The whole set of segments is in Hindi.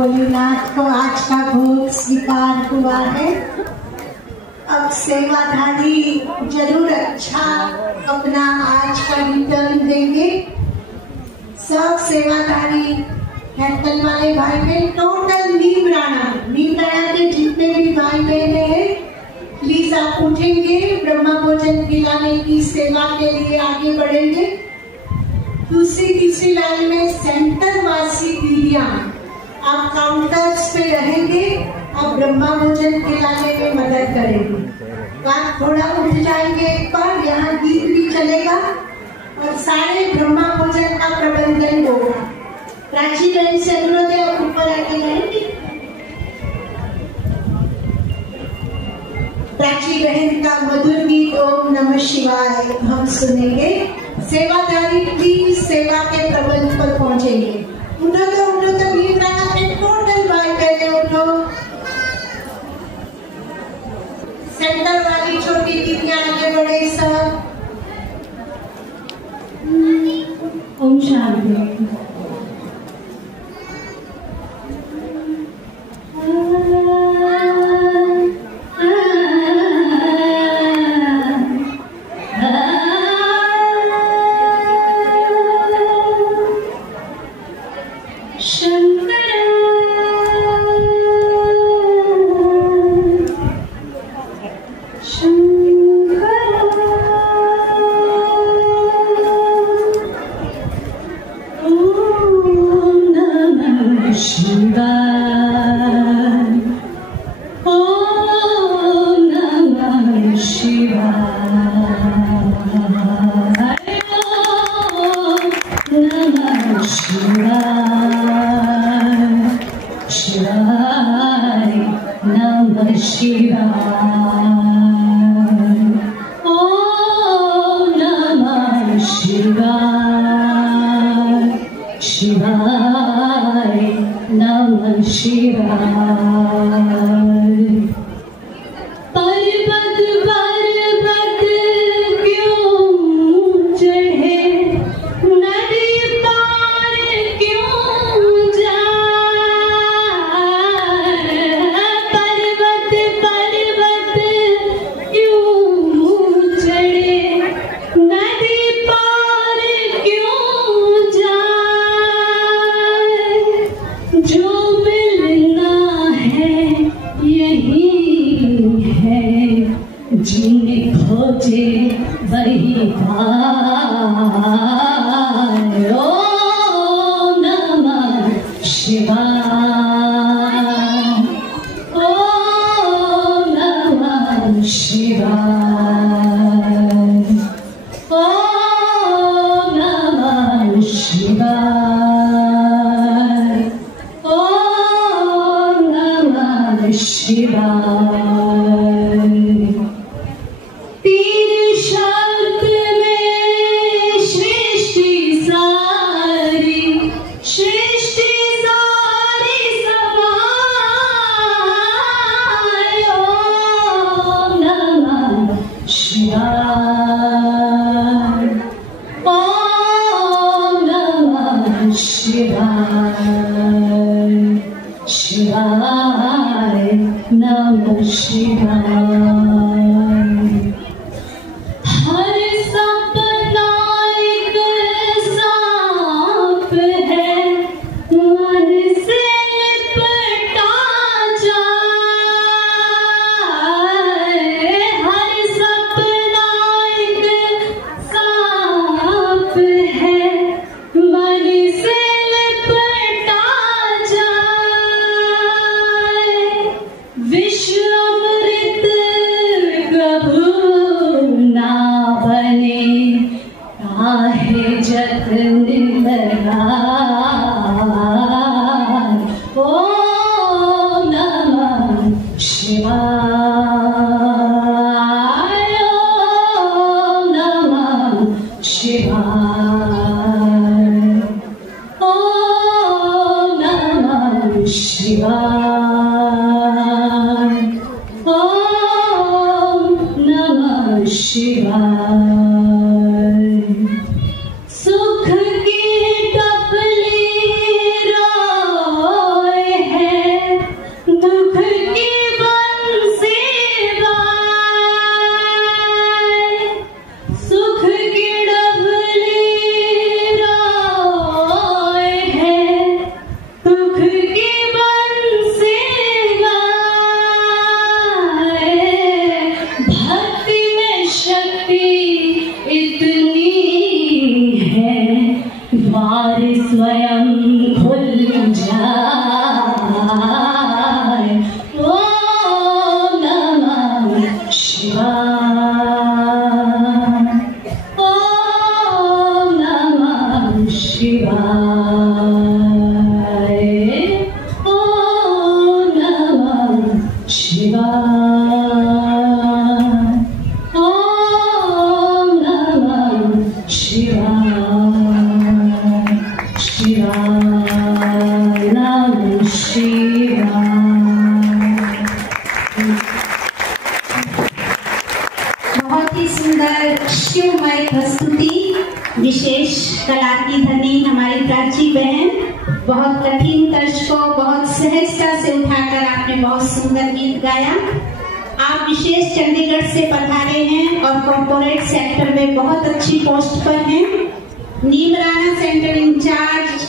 भोलेनाथ को आज का भोग स्वीकार हुआ है। अब सेवाधारी जरूर अच्छा अपना आज का रिटर्न देंगे। सब सेवाधारी हैंडल वाले भाई बहन, टोटल नीमराणा के जितने भी भाई बहन हैं, प्लीज आप उठेंगे, ब्रह्मा भोजन खिलाने की सेवा के लिए आगे बढ़ेंगे। दूसरी तीसरी लाइन में सेंटर वासी दीदियां आप काउंटर्स पे रहेंगे और ब्रह्मा भोजन खिलाने में मदद करेंगे। आप थोड़ा उठ जाएंगे एक बार, यहाँ गीत भी चलेगा और सारे ब्रह्मा भोजन का प्रबंधन होगा। प्राची बहन से अनुरोध है, आप ऊपर आके जाएंगे। प्राची बहन का मधुर गीत ओम नमः शिवाय हम सुनेंगे। सेवाधारी प्लीज सेवा के प्रबंध पर पहुंचेंगे। उठो तो नीमराणा के टोटल भाई बहने उठो। सेंटर वाली छोटी दीदियां आगे बढ़े सब। ओम शांति। सुख की टपली रोए है श्री राम श्री राम श्री राम। बहुत ही सुंदर शिवमय प्रस्तुति, विशेष कला की धनी हमारी प्राची बहन, बहुत कठिन तर्ज को बहुत सहजता से उठाकर आपने बहुत सुंदर गीत गाया। आप विशेष चंडीगढ़ से पधारे हैं और कॉर्पोरेट सेक्टर में बहुत अच्छी पोस्ट पर हैं। नीमराना सेंटर इंचार्ज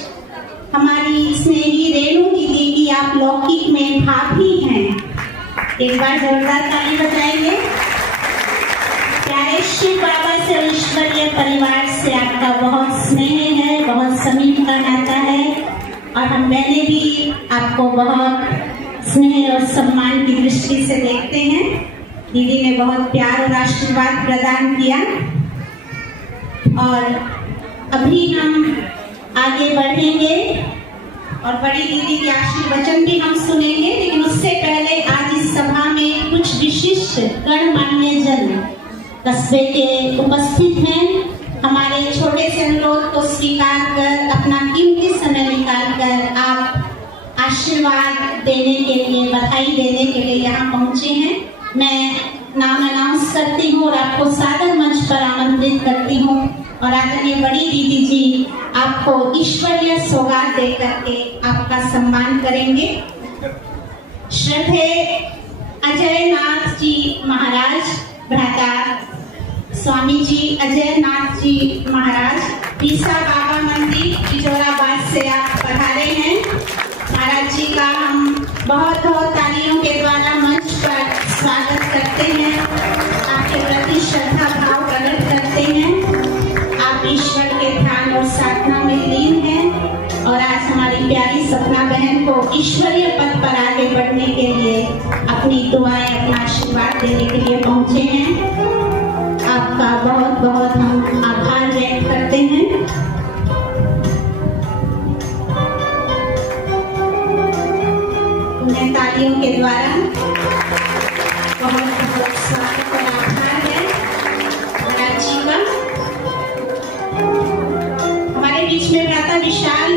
हमारी स्नेही रेणु दीदी की आप लौकिक में भाभी हैं। एक बार जोरदार ताली बजाइए। प्यारे शिव बाबा से ईश्वरीय परिवार से आपका बहुत स्नेह है, बहुत समीप का नाता है और हम मैंने भी आपको बहुत स्नेह और सम्मान की दृष्टि से देखते हैं। दीदी ने बहुत प्यार और आशीर्वाद प्रदान किया और अभी हम आगे बढ़ेंगे और बड़ी दीदी के आशीर्वचन भी हम सुनेंगे, लेकिन उससे पहले आज इस सभा में कुछ विशिष्ट गणमान्य जन कस्बे के उपस्थित हैं। हमारे छोटे से अनुरोध को स्वीकार कर अपना कीमती समय निकाल कर आप आशीर्वाद देने के लिए, बधाई देने के लिए यहाँ पहुँचे हैं। मैं नाम अनाउंस करती हूँ और आपको सादर मंच पर आमंत्रित करती हूँ और आदरणीय बड़ी दीदी जी आपको ईश्वरीय सौगात दे करके आपका सम्मान करेंगे। श्रद्धेय अजय नाथ जी महाराज, भ्राता स्वामी जी अजय नाथ जी महाराज, पीसा बाबा मंदिर किशोराबाद से आप पधारे हैं। महाराज जी का हम बहुत बहुत तालियों के द्वारा मंच पर स्वागत करते हैं, आपके प्रति श्रद्धा भाव प्रकट करते हैं। आप ईश्वर के ध्यान और साधना में लीन हैं और आज हमारी प्यारी सपना बहन को ईश्वरीय पद पर आगे बढ़ने के लिए अपनी दुआएं, अपना आशीर्वाद देने के लिए पहुंचे हैं। आपका बहुत बहुत हम आभार व्यक्त करते हैं। उन्हें तालियों के द्वारा बहुत बहुत स्वागत और आभार है महाराज जी का। हमारे बीच में भ्राता विशाल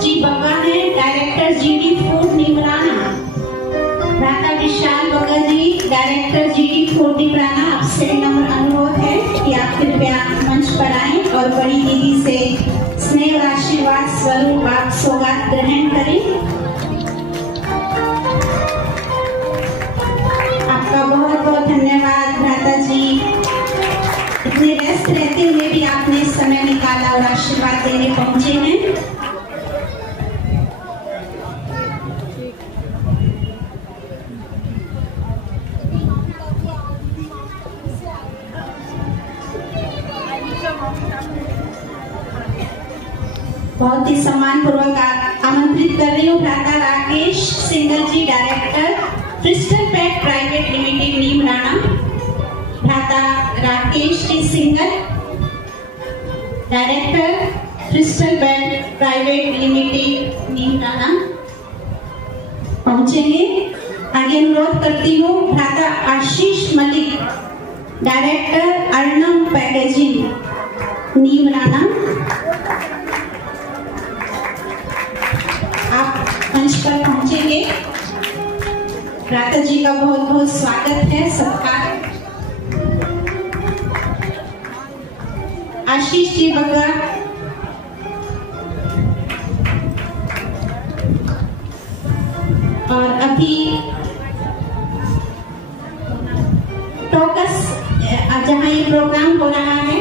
जी बग्गा है, डायरेक्टर जीडी फूड नीमराना। भ्राता विशाल बग्गा जी, डायरेक्टर जीडी फूड नीमराना, आपसे नम्र अनुरोध है कि आप कृपया मंच पर आएं और बड़ी दीदी से स्नेह और आशीर्वाद स्वरूप आप सौगात ग्रहण करें। आपका बहुत बहुत धन्यवाद भ्राता जी, इतने व्यस्त रहते हुए भी आपने समय निकाला और आशीर्वाद देने पहुंचे हैं। बहुत ही सम्मान पूर्वक आमंत्रित कर रही हूँ भ्राता Rakesh Singhal ji, director crystal pet private limited Neemrana. भ्राता Rakesh T Singhal, director crystal pet private limited Neemrana पहुंचेंगे। आगे अनुरोध करती हूँ भ्राता आशीष मलिक, डायरेक्टर अर्णम पैकेजिंग नीमराना। आप मंच पर पहुंचेंगे। भ्राता जी का बहुत बहुत स्वागत है, सत्कार। आशीष जी बग्गा, और अभी टोकस जहाँ ये प्रोग्राम हो रहा है,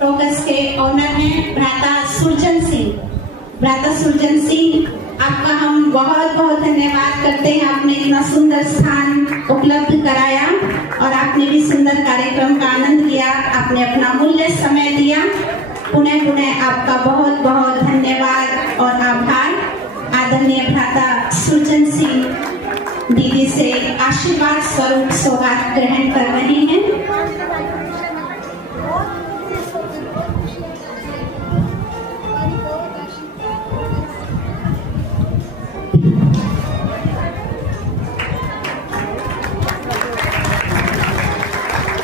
टोकस के ऑनर हैं भ्राता सुरजन सिंह। भ्राता सुरजन सिंह, आपका हम बहुत बहुत धन्यवाद करते हैं। आपने इतना सुंदर स्थान उपलब्ध कराया और आपने भी सुंदर कार्यक्रम का आनंद लिया, आपने अपना मूल्य समय दिया। पुनः पुनः आपका बहुत बहुत धन्यवाद और आभार। आदरणीय भ्राता सुरजन सिंह दीदी से आशीर्वाद स्वरूप सौगात ग्रहण कर रहे हैं।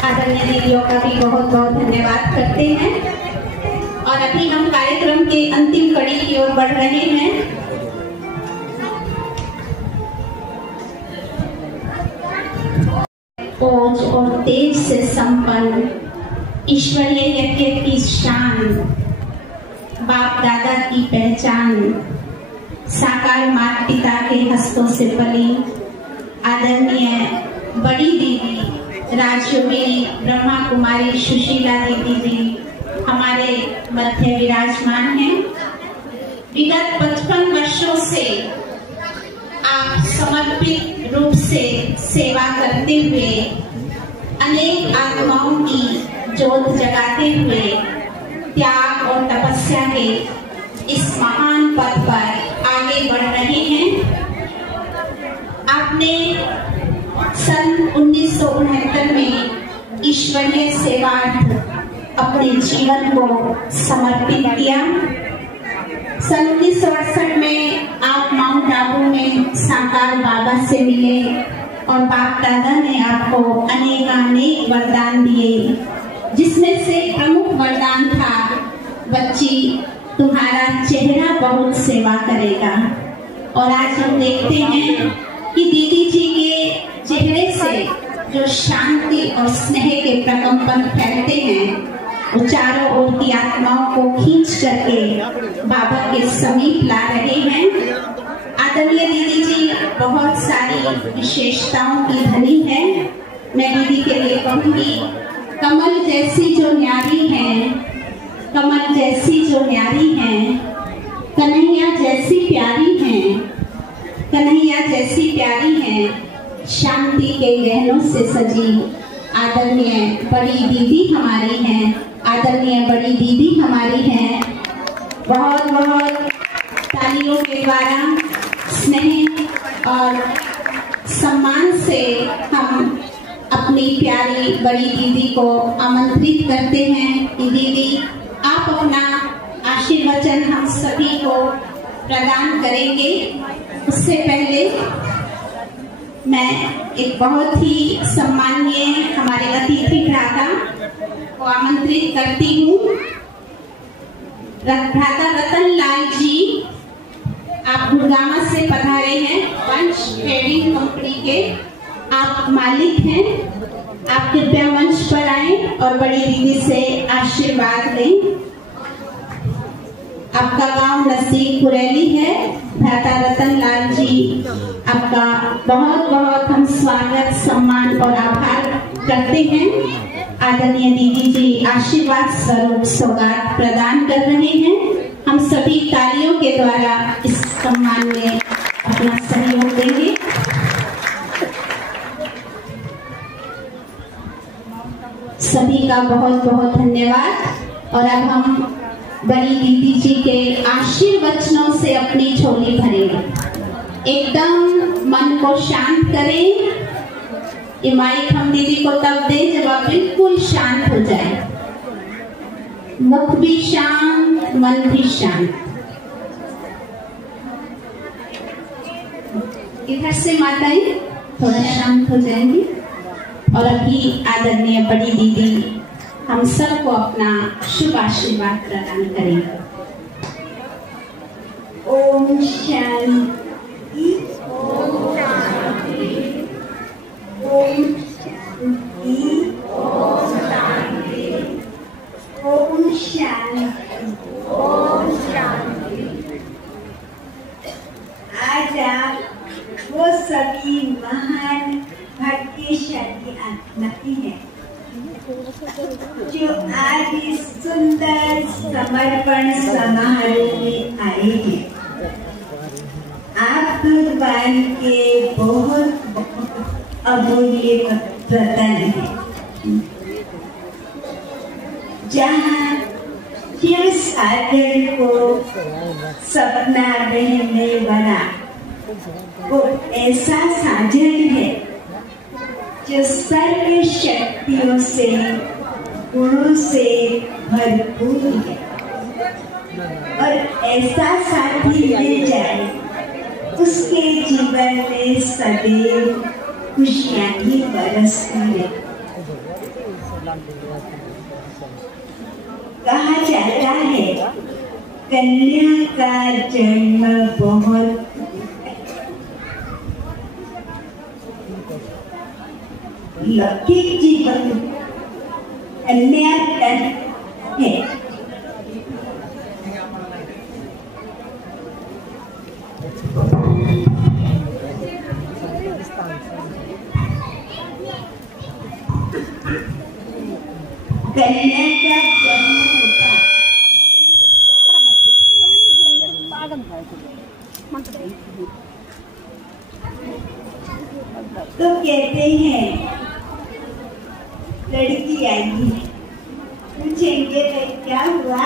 आदरणीय दीदियों का भी बहुत बहुत धन्यवाद करते हैं। और अभी हम कार्यक्रम के अंतिम कड़ी की ओर बढ़ रहे हैं। ओज और तेज से संपन्न ईश्वरीय यज्ञ की शान, बाप दादा की पहचान, साकार माता पिता के हस्तों से पली आदरणीय बड़ी दीदी राजयोगिनी ब्रह्मा कुमारी सुशीला दीदी जी हमारे मध्य विराजमान हैं। विगत 55 वर्षों से आप समर्पित रूप से सेवा करते हुए अनेक आत्माओं की जोत जगाते हुए त्याग और तपस्या के इस महान पथ पर आगे बढ़ रहे हैं। आपने सन 1969 में ईश्वरीय सेवार्थ अपने जीवन को समर्पित किया। सन 1968 में आप माउंट आबू में साकार बाबा से मिले और बाप दादा ने आपको अनेक वरदान दिए, जिसमें से प्रमुख वरदान था, बच्ची तुम्हारा चेहरा बहुत सेवा करेगा। और आज हम देखते हैं कि दीदी जी के चेहरे से जो शांति और स्नेह के प्रकंपन फैलते हैं, वो चारों ओर की आत्माओं को खींच करके बाबा के समीप ला रहे हैं। आदरणीय दीदी जी बहुत सारी विशेषताओं की धनी है। मैं दीदी के लिए कहूँगी, कमल जैसी जो न्यारी है, कमल जैसी जो न्यारी है, कन्हैया जैसी प्यारी है, कन्हैया जैसी प्यारी है, शांति के गहनों से सजी आदरणीय बड़ी दीदी हमारी हैं। आदरणीय बड़ी दीदी हमारी हैं। बहुत बहुत तालियों के द्वारा स्नेह और सम्मान से हम अपनी प्यारी बड़ी दीदी को आमंत्रित करते हैं कि दीदी आप अपना आशीर्वचन हम सभी को प्रदान करेंगे। उससे पहले मैं एक बहुत ही सम्माननीय हमारे अतिथि भ्राता को आमंत्रित करती हूँ। भ्राता रतन लाल जी, आप गुड़गामा से पधारे हैं। पंच ट्रेडिंग कंपनी के आप मालिक हैं। आप कृपया मंच पर आए और बड़ी दीदी से आशीर्वाद लें। आपका गांव नजदीक कुरैली है। भ्राता रतन लाल जी, आपका बहुत बहुत हम स्वागत, सम्मान और आभार करते हैं। आदरणीय दीदी जी आशीर्वाद स्वरूप सौगात प्रदान कर रहे हैं। हम सभी तालियों के द्वारा इस सम्मान में अपना सहयोग देंगे। सभी का बहुत बहुत धन्यवाद। और अब हम बड़ी दीदी जी के आशीर्वचनों से अपनी झोली भरेंगे। एकदम मन को शांत करें। ये माइक हम दीदी को तब दें जब आप बिल्कुल शांत हो जाए। मुख भी शांत, मन भी शांत। इधर से माताएं थोड़ा शांत हो जाएंगी। और अभी आदरणीय बड़ी दीदी हम सबको अपना शुभ आशीर्वाद प्रदान करेंगे। ओम शांति, ओम शांति, ओम शांति, ओम शांति, ओम शांति, ओम शांति। आज आप वो सभी महान भाग्यशाली आत्माएं हैं जो आज इस सुंदर समर्पण समारोह में आए हैं। आप भगवान के बहुत अमूल्य रतन हैं। जहाँ शिव सागर को सपना रहने वाला वो ऐसा साजन है जो सर्व शक्तियों से, गुणों से भरपूर है। और ऐसा साथी मिल जाए, उसके जीवन में सदैव खुशियां ही बरसती है। कहा जाता है कन्या का जन्म बहुत लौकिक जीवन कन्या है। कन्या का जन्म होता तो कहते हैं लड़की आई, पूछेंगे भाई क्या हुआ,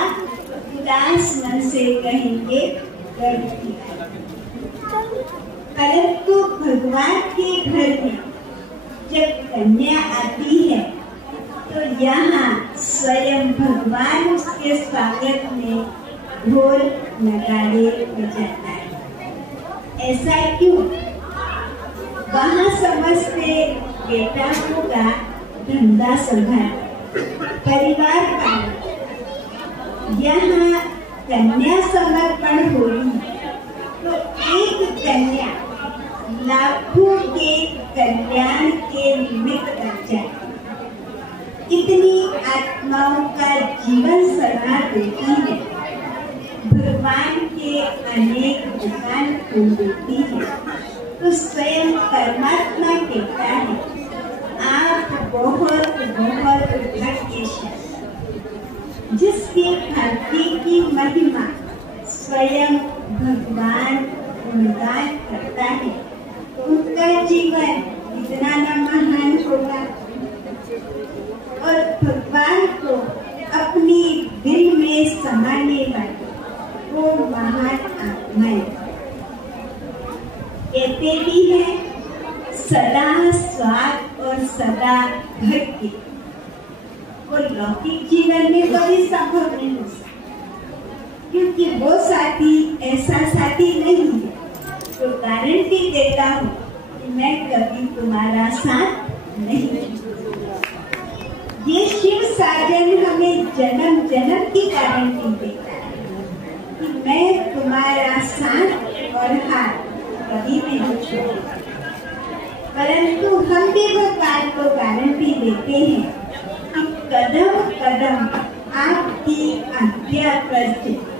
उदास मन से कहेंगे लड़की आई। परंतु भगवान के घर में जब कन्या आती है तो यहाँ स्वयं भगवान उसके स्वागत में ढोल नगाड़े बजाता है। ऐसा क्यों? वहाँ समझते बेटा होगा धंधा संभाल परिवार पालन, यहाँ कन्या समर्पण होगी तो एक कन्या लाखों के कल्याण के निमित्त बन जाए। कितनी आत्माओं का जीवन सदा देती है, भगवान के अनेक दुकान खोल देती है। तो स्वयं परमात्मा कहता है आप बहुत बहुत भाग्यशाली। जिसके भाग्य की महिमा स्वयं भगवान गुणगान करता है उनका जीवन इतना न महान होगा। और भगवान को अपनी दिल में समाने वाले वो महान आत्माएं कहते भी है सदा स्वाद और सदा भक्ति। और लौकिक जीवन में कभी संभव नहीं हो सकता, क्योंकि वो साथी ऐसा साथी नहीं है तो गारंटी देता हूँ कि मैं कभी तुम्हारा साथ नहीं। ये शिव साजन हमें जन्म जन्म की गारंटी देता है कि मैं तुम्हारा साथ और हाथ कभी नहीं छोड़ूंगा। परंतु हम भी भगवान को गारंटी देते हैं कि कदम कदम आपकी आज्ञा पर चलें।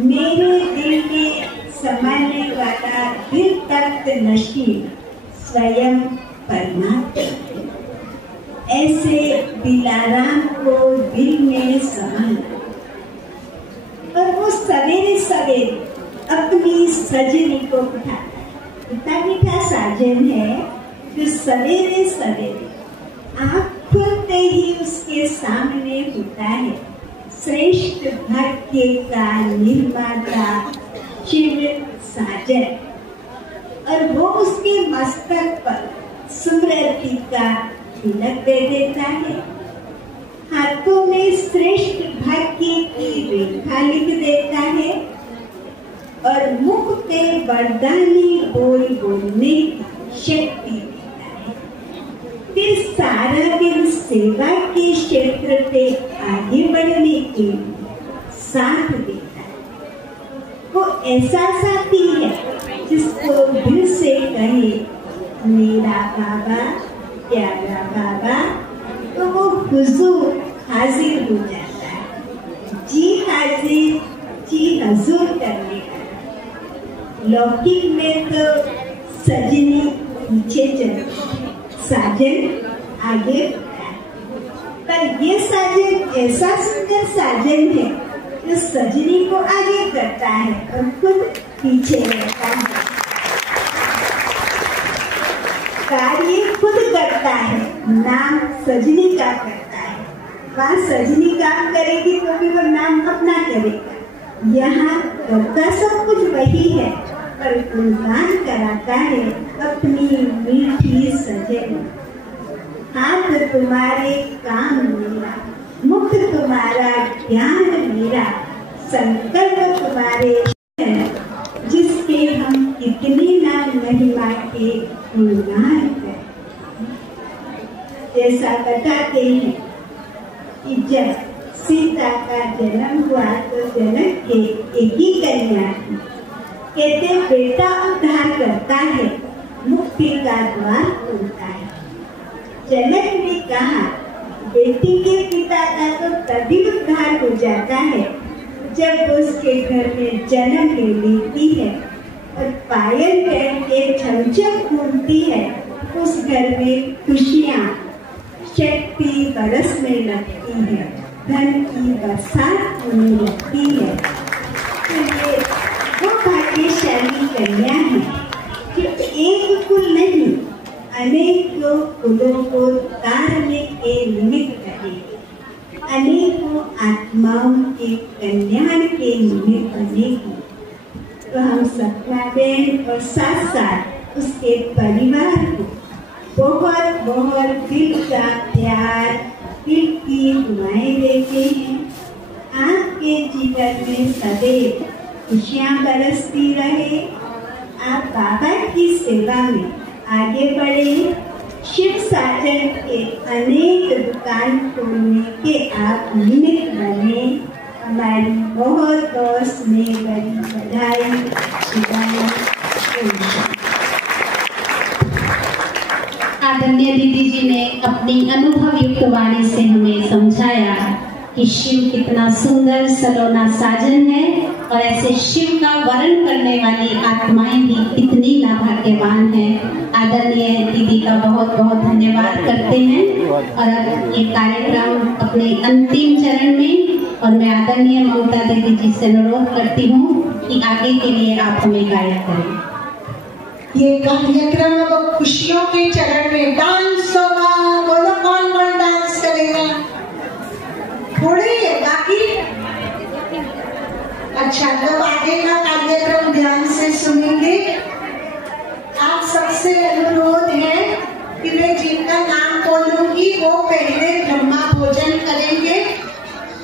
मेरे दिल में समाने वाला दिल तक नशीब स्वयं परमात्मा। ऐसे दिलाराम को दिल में समाना और वो सवेरे सवेरे अपनी सजनी को उठाता है। इतना मीठा साजन है जो सवेरे सवेरे आँख खुलते ही उसके सामने होता है श्रेष्ठ भाग्य का निर्माता शिव साजन। और वो उसके मस्तक पर स्मृति का तिलक दे देता है, हाथों में श्रेष्ठ भाग्य की रेखा लिख देता है और मुख पे वरदानी बोल बोलने की शक्ति देता है। फिर सारा दिन सेवा के क्षेत्र पे आगे बढ़ने के लिए साथ देता है। वो ऐसा साथी है जिसको दिल से कहे मेरा बाबा प्यारा बाबा तो वो हुजूर हाजिर हो जाता है। जी हाजिर जी हजूर करने का। लौकिक में तो सजनी पीछे चलती, साजन आगे होता है। पर ये साजन ऐसा सुंदर साजन है जो सजनी को आगे करता है और खुद पीछे रहता है। कार्य खुद करता है, नाम सजनी का करता है। वहाँ सजनी काम करेगी तो भी वो नाम अपना करेगा। यहाँ करता सब कुछ वही है पर गुणगान कराता है अपनी मीठी सजनी। हाथ तुम्हारे काम मेरा, मुख तुम्हारा ज्ञान मेरा, संकल्प तुम्हारे जिसके हम कितनी नाम महिमा के गुणगान करें। जैसा बताते हैं कि जब सीता का जन्म हुआ तो जनक के एक ही कन्या थी। कहते बेटा उद्धार करता है, मुक्ति का द्वार खोलता है। जनक ने कहा बेटी के पिता का तो तभी उद्धार हो जाता है जब उसके घर में जन्म ले लेती है और पायल पहन के छमछम घूमती है। उस घर में खुशियाँ शक्ति बरसने लगती है, धन की बरसात होने लगती है। तो ये वो भाग्यशाली कन्या है कि एक कुल नहीं अनेकों कुलों को तारने के निमित्त बनेगी, अनेकों आत्माओं के कल्याण के निमित्त बनेगी। तो हम सपना बहन और साथ साथ उसके परिवार को बहुत बहुत दिल का प्यार, दिल की दुआएं देते हैं। आपके जीवन में सदैव खुशियाँ बरसती रहे, आप बाबा की सेवा में आगे बढ़े। शिव साजन के अनेक दुकान खोलने के आप निमित्त बने। हमारी बहुत बहुत स्नेह भरी बधाई। आदरणीय दीदी जी ने अपनी अनुभव युक्त वाणी से हमें समझाया कि शिव कितना सुंदर सलोना साजन है और ऐसे शिव का वर्ण करने वाली आत्माएं भी कितनी नाभाग्यवान हैं। आदरणीय दीदी का बहुत बहुत धन्यवाद करते हैं और अब ये कार्यक्रम अपने अंतिम चरण में, और मैं आदरणीय ममता दीदी जी से अनुरोध करती हूँ कि आगे के लिए आप हमें गाइड करें। ये कार्यक्रम अब खुशियों के चरण में डांस होगा। बोलो कौन कौन डांस करेगा? थोड़े बाकी? अच्छा, तो आगे का कार्यक्रम ध्यान से सुनेंगे। आप सबसे अनुरोध है कि मैं जिनका नाम बोलूंगी वो पहले ब्रह्मा भोजन करेंगे।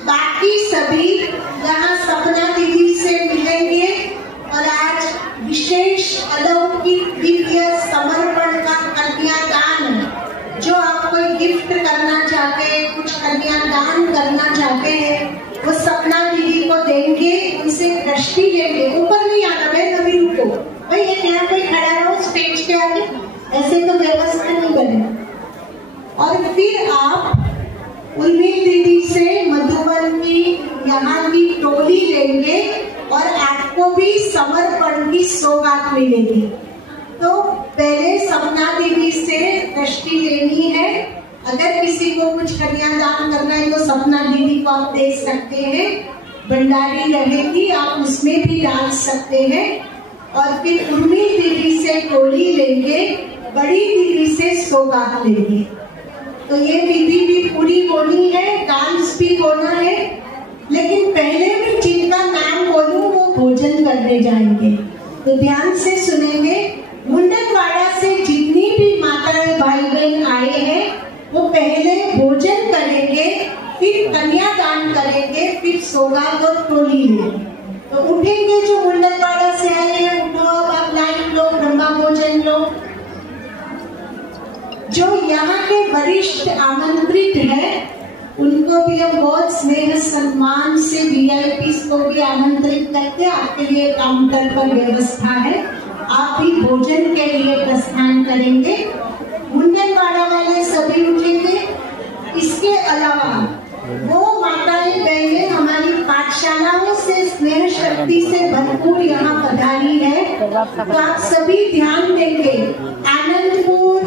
बाकी सभी यहाँ सपना दीदी से मिलेंगे और आज विशेष अलौकिक दिव्य समर्पण का कन्यादान, जो आप कोई गिफ्ट करना चाहते हैं, कुछ कन्यादान करना चाहते हैं, वो सपना दीदी को देंगे। उनसे दृष्टि लेंगे। ऊपर नहीं आना है, कभी रुको भाई, यहाँ कोई खड़ा रहो स्टेज के आगे, ऐसे तो व्यवस्था नहीं बने। और फिर आप उर्मिल दीदी से मधुबन की यहाँ की टोली लेंगे और आपको भी समर्पण की सौगात मिलेगी। तो पहले सपना दीदी से दृष्टि लेनी है। अगर किसी को कुछ कन्यादान करना है तो सपना दीदी को आप दे सकते हैं। भंडारी रहेगी, आप उसमें भी डाल सकते हैं। और फिर उर्मिल दीदी से टोली लेंगे, बड़ी दीदी से सौगात लेंगे। तो ये विधि भी पूरी होनी है, डांस भी होना है। लेकिन पहले भी जिनका नाम बोलूं वो भोजन करने जाएंगे, तो ध्यान से सुनेंगे। मुंडनवाड़ा से जितनी भी माताएं भाई बहन आए हैं वो पहले भोजन करेंगे, फिर कन्यादान करेंगे, फिर सौगात और टोली लेंगे। तो उठेंगे जो मुंडनवाड़ा से आए हैं, उठो, अब आप लाइन लो, ब्रह्मा भोजन लो। जो यहाँ के वरिष्ठ आमंत्रित है उनको भी हम बहुत स्नेह सम्मान से वीआईपी को भी आमंत्रित करते हैं। आपके लिए काउंटर पर व्यवस्था है, आप भी भोजन के लिए प्रस्थान करेंगे। मुंडनवाड़ा वाले सभी उठेंगे। इसके अलावा वो माताएं बहनें हमारी पाठशालाओं से स्नेह शक्ति से भरपूर यहाँ पधारी है, तो आप सभी ध्यान देंगे। आनंदपुर,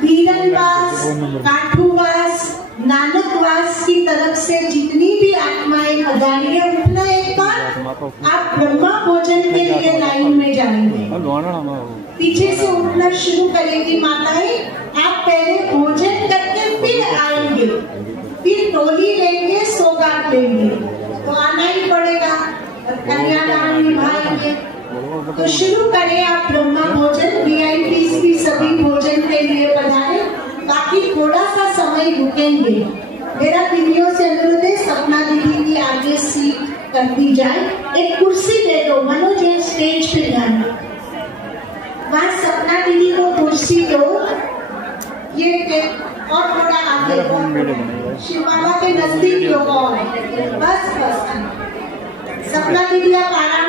बीरनवास, काठूवास, नानकवास की तरफ से जितनी भी आत्माएं पधारी है, उठना एक बार। आप ब्रह्मा भोजन के लिए लाइन में जाएंगे। पीछे से उठना शुरू करेगी माताएं। आप पहले भोजन करके फिर आएंगे, फिर टोली लेंगे, सौगात लेंगे, तो आना ही पड़ेगा और कन्यादान निभाएंगे। तो शुरू करें आप ब्रह्मा भोजन। वीआईपी भी सभी भोजन के लिए पधारे। बाकी थोड़ा सा समय रुकेंगे। मेरा दीदियों से अनुरोध है, सपना दीदी की आगे सीट कर दी जाए। एक कुर्सी दे दो मनोज, स्टेज पे जाना, वहाँ सपना दीदी को कुर्सी दो। ये और थोड़ा आगे शिव बाबा के नजदीक लोग और बस बस सपना दीदी आप आना